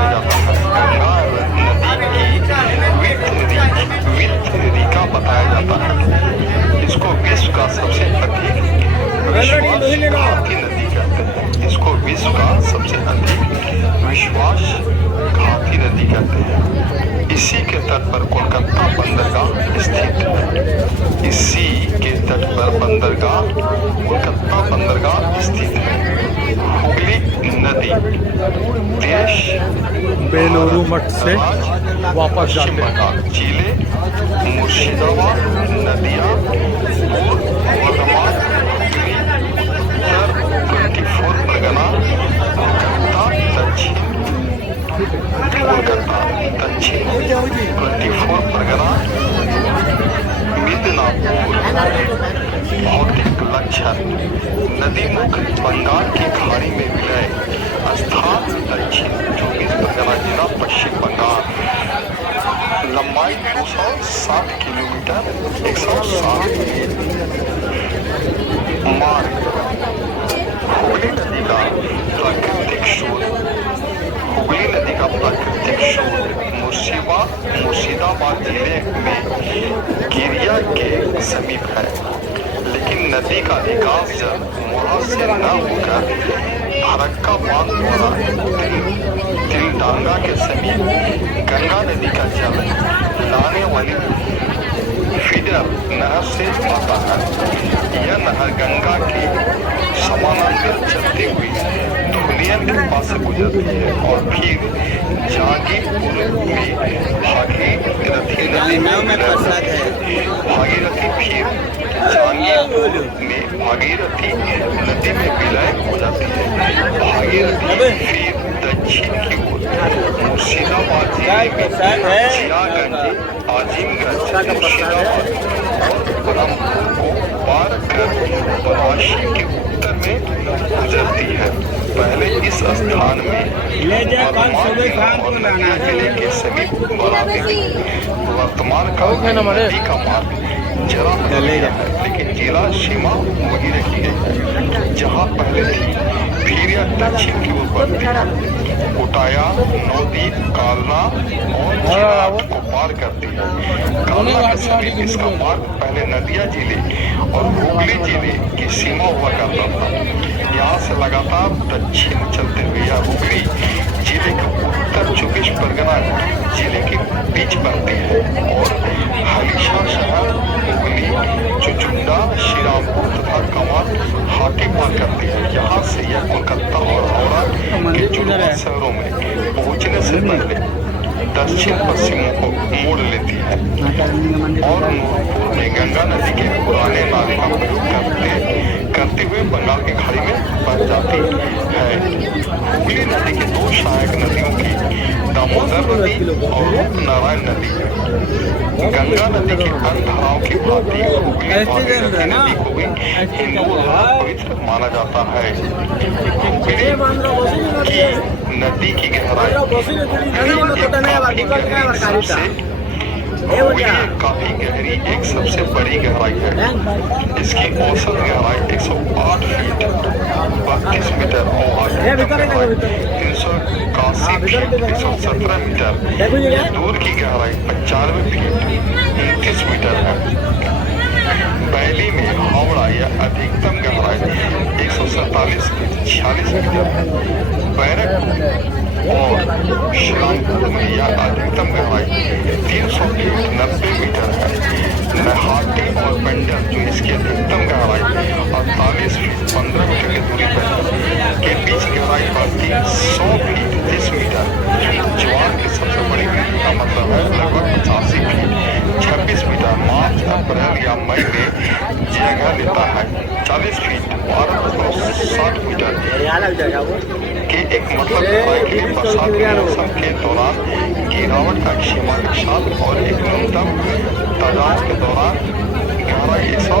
बताया जाता है। गंगा नदी की विथ रिका बताया जाता है। इसको विश्व का सबसे अधिक विश्वासघाती नदी कहते हैं। इसको विश्व का सबसे अधिक विश्वासघाती नदी कहते हैं। इसी के तट पर कोलकाता बंदरगाह स्थित है। इसी के तट पर कोलकाता बंदरगाह स्थित है। हुगली नदी देश बेलूरू मठ से वापस जाते हैं। जिले मुर्शिदाबाद, नदिया, वर्धमान, हुगली, उत्तर 24 परगना, कोलकाता दक्षिण 24 परगना, मिदनापुर। भौतिक लक्षण: नदी मुख बंगाल की खाड़ी में विलय स्थान दक्षिण 24 परगना जिला पश्चिम बंगाल। लंबाई 260 किलोमीटर 160 मील। मार्ग: हुगली नदी का प्राकृतिक स्रोत मुर्शिदाबाद जिले में गिरिया के समीप है, लेकिन नदी का अधिकांश जल वहां से न होकर फरक्का बांध द्वारा तिलडांगा के समीप गंगा नदी का जल लाने वाली फीडर नहर से आता है। यह नहर गंगा के समानांतर चलती हुई धुलियन के पास से गुजरती है और फिर जागीपुर में भागीरथी नदी में विलय होती है। भागीरथी फिर जांगीपुर में भागीरथी नदी में विलय हो जाती है। भागीरथी फिर दक्षिण की ओर मुर्शिदाबाद जिले में जियागंज, आजिमगंज, मुर्शिदाबाद और ब्रह्मपुर को पार कर पलाशी के उत्तर में गुजरती है। पहले इस स्थान में जिले के समीप बनाती थी। वर्तमान काल में नदी का मार्ग जरा बदल गया है, लेकिन जिला सीमा वही रखी गई है जहाँ पहले थी। फिर यह दक्षिण की ओर बढ़ती है, कोटाया, नवदीप, कालना और जिला को पार करती है। कालना के समीप इसका मार्ग पहले नदिया जिले और हुगली जिले की सीमा हुआ करता था। यहाँ से लगातार दक्षिण चलते हुए यह हुगली जिले के उत्तर 24 परगना जिले के बीच बनती है और हलीशा शहर, हुगली, चुचुंडा, श्रीरामपुर तथा कमाल हाटी पार करती है। यहाँ से यह कोलकाता और हावड़ा के जुड़वा शहरों में पहुँचने से पहले दक्षिण पश्चिम को मोड़ लेती है और नूरपुर में गंगा नदी के पुराने नाले का प्रयोग करते हुए बंगाल की खाड़ी में बह जाती है। हुगली नदी की दो सहायक नदियों की दामोदर नदी और रूपनारायण नदी गंगा नदी के अन्य धाराओं की भांति हुगली भागीरथी नदी को भी हिंदुओं द्वारा पवित्र माना जाता है। हुगली की नदी की गहराई काफी गहरी एक सबसे बड़ी गहराई है। इसकी औसत गहराई 108 फीट 32 मीटर और 381 फीट 117 मीटर। दूर की गहराई 95 फीट 29 मीटर है। बैली में हावड़ा यह अधिकतम गहराई 147 फीट 46 मीटर है। बैरक और श्रीरामपुर में यह अधिकतम गहराई 300 फीट 90 मीटर है। नहाटी और पेंडर जो इसकी अधिकतम गहराई 48 फीट 15 मीटर की दूरी पर के बीच गहराई बढ़ती 100 फीट 30 मीटर। ज्वार की सबसे बड़ी नदी का मतलब है लगभग 85 फीट 26 मीटर। मार्च, अप्रैल या मई में जगह लेता है 40 फीट 1260 मीटर के एक मतलब बरसात के मौसम के दौरान गिरावट का सीमा के साथ और एक न्यूनतम तादाद के दौरान गहराई 100